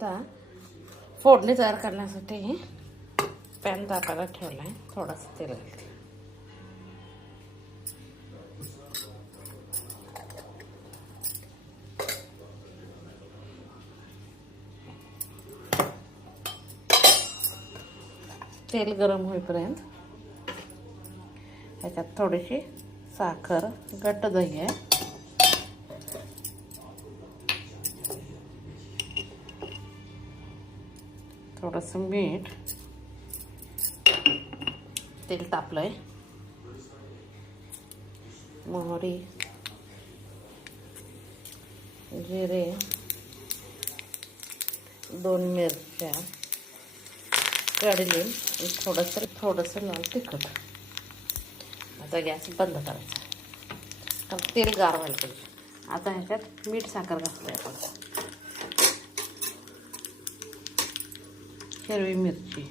आता फोडणी तयार करण्यासाठी पॅन तापायला ठेवला आहे. थोडंसं तेल घालते. तेल गरम होईपर्यंत ह्याच्यात थोडीशी साखर, घट्ट दही आहे, थोडंसं मीठ, तेल तापलंय, मोहरी, जिरे, 2 मिरच्या, कढली, थोडंसं लाल तिखट. आता गॅस बंद करायचा कारण तेल गार व्हायला पाहिजे. आता ह्याच्यात मीठ साखर घातलंय आपण, हिरवी मिरची,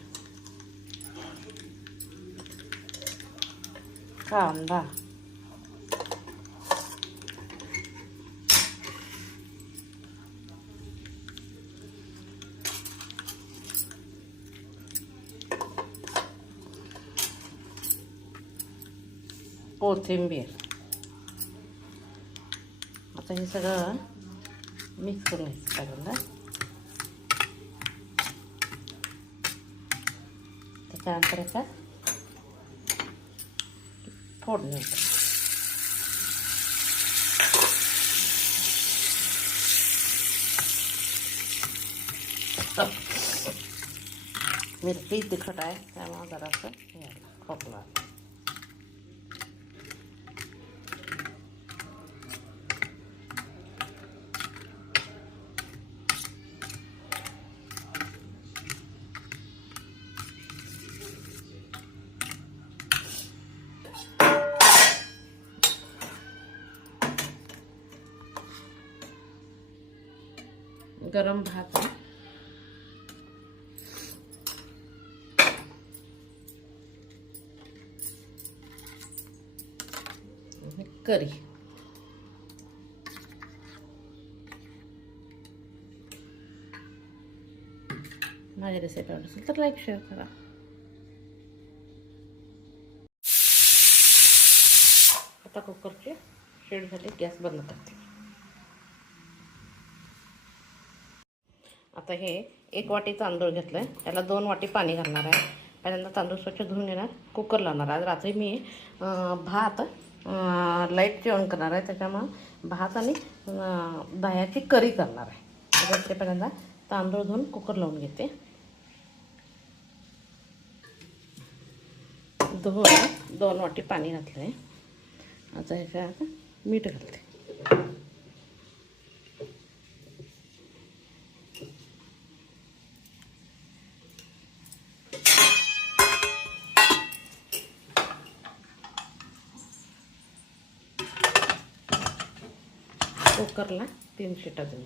कांदा, कोथिंबीर. आता हे सगळं मिक्स करून घ्यायचं पहिल्यांदा. त्याच्यानंतर याच्यात फोडणी, मिरची तिखट आहे त्यामुळे जरासं खोकला. गरम भात, करी. माझी रेसिपी आवडत असेल तर लाईक शेअर करा. आता कुकरची शेड झाली, गॅस बंद करते. आता हे 1 वाटी तांदूळ घेतलं आहे, त्याला 2 वाटी पाणी घालणार आहे. पहिल्यांदा तांदूळ स्वच्छ धुवून घेणार, कुकर लावणार. आज रात्री मी भात लाईट जेवण करणार आहे, त्याच्यामुळं भात आणि दह्याची करी करणार आहे. त्याच्यात पहिल्यांदा तांदूळ धुवून कुकर लावून घेते. धुवून 2 वाटी पाणी घातलं आहे. आता ह्याच्यात मीठ घालते. कुकरला 3 शिट्या देऊन